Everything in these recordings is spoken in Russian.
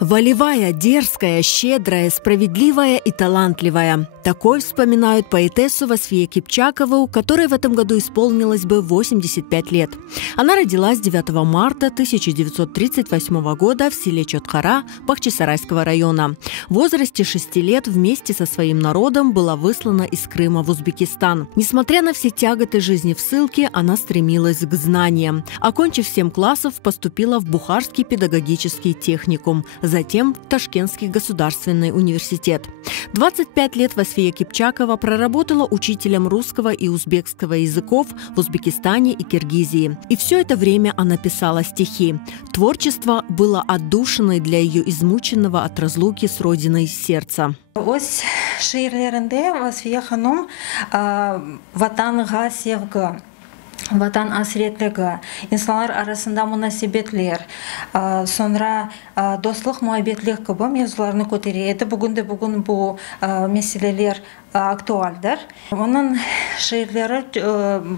Волевая, дерзкая, щедрая, справедливая и талантливая. Такой вспоминают поэтессу Васфия Кипчакову, которой в этом году исполнилось бы 85 лет. Она родилась 9 марта 1938 года в селе Чоткара Бахчисарайского района. В возрасте 6 лет вместе со своим народом была выслана из Крыма в Узбекистан. Несмотря на все тяготы жизни в ссылке, она стремилась к знаниям. Окончив 7 классов, поступила в Бухарский педагогический техникум, затем в Ташкентский государственный университет. 25 лет Васфия Кипчакова проработала учителем русского и узбекского языков в Узбекистане и Киргизии. И все это время она писала стихи. Творчество было отдушиной для ее измученного от разлуки с родиной сердца. Өз шиирлеринде Васфия ханым ватанга севгі, ватан асыретлігі, инсанлар арасында мунасибетлер, sonra достық муабетлік кыбы мезуларны көтереді. Бүгін бұл меселелер актуальдыр. Оның шиирлері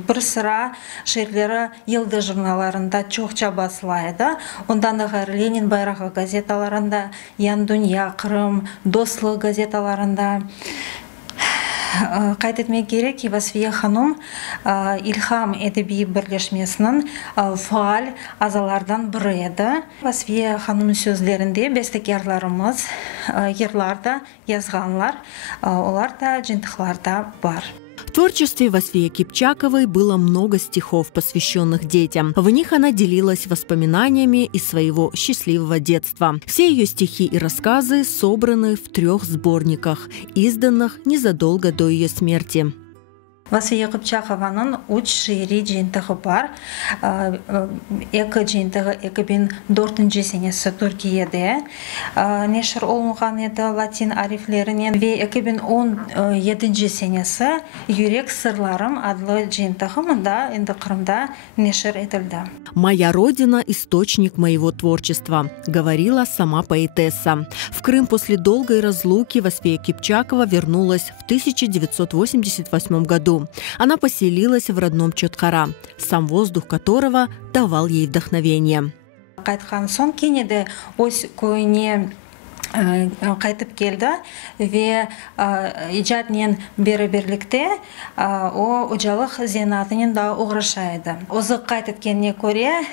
бір sıra шиирлері елді журналарында чоқча басылайды. Ондан ағар Ленин байрағы газеталарында, Ян Дүния, Қырым, Достық газеталарында. Қайт етмек керек, Васфия ханым Илхам әдеби бірлешмесінің фаал азалардан бірі еді. Васфия ханым сөздерінде бестекерларымыз ерларда yazғанлар, олар да жинтықларда бар. В творчестве Васфии Кипчаковой было много стихов, посвященных детям. В них она делилась воспоминаниями из своего счастливого детства. Все ее стихи и рассказы собраны в 3 сборниках, изданных незадолго до ее смерти. Васфия Кипчакованың 3 шиири жиынтығы бар. Екі жиынтығы 2004 сенесі Түркияде нешір олынған еді латин арифлерінен. Ве 2017 сенесі Юрек сырларым адлы жиынтығы мұнда енді Қырымда нешір етілді. «Моя родина – источник моего творчества», – говорила сама поэтесса. В Крым после долгой разлуки Васфия Кипчакова вернулась в 1988 году. Она поселилась в родном Чоткара, сам воздух которого давал ей вдохновение. Қайтқан соң кенеде ось көйне қайтып келді ве иджатнен бері-бірлікте ұжалық зенатынен да оғырышайды. Өзі қайтыткенне көре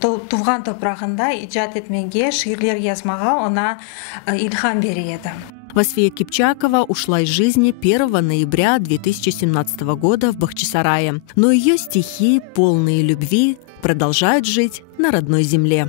туған топрағында иджат етмеге шиирлер язмаға она илхам береді. Васфия Кипчакова ушла из жизни 1 ноября 2017 года в Бахчисарае, но ее стихи, полные любви, продолжают жить на родной земле.